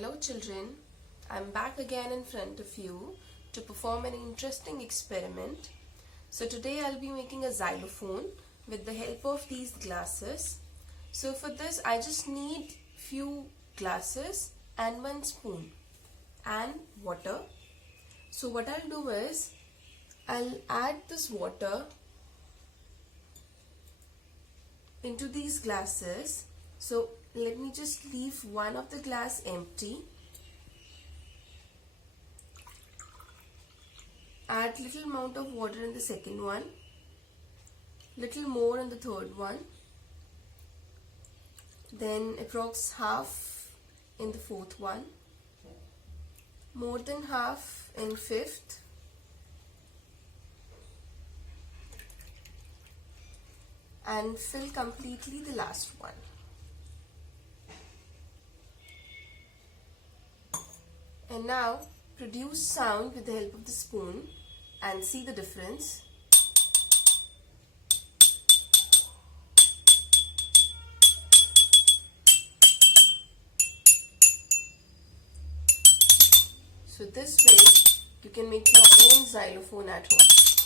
Hello children, I'm back again in front of you to perform an interesting experiment. So today I'll be making a xylophone with the help of these glasses. So for this I just need few glasses and one spoon and water. So what I'll do is I'll add this water into these glasses. So let me just leave one of the glass empty. Add little amount of water in the second one, little more in the third one, then approx half in the fourth one, more than half in fifth, and fill completely the last one. And now produce sound with the help of the spoon and see the difference. So this way you can make your own xylophone at home.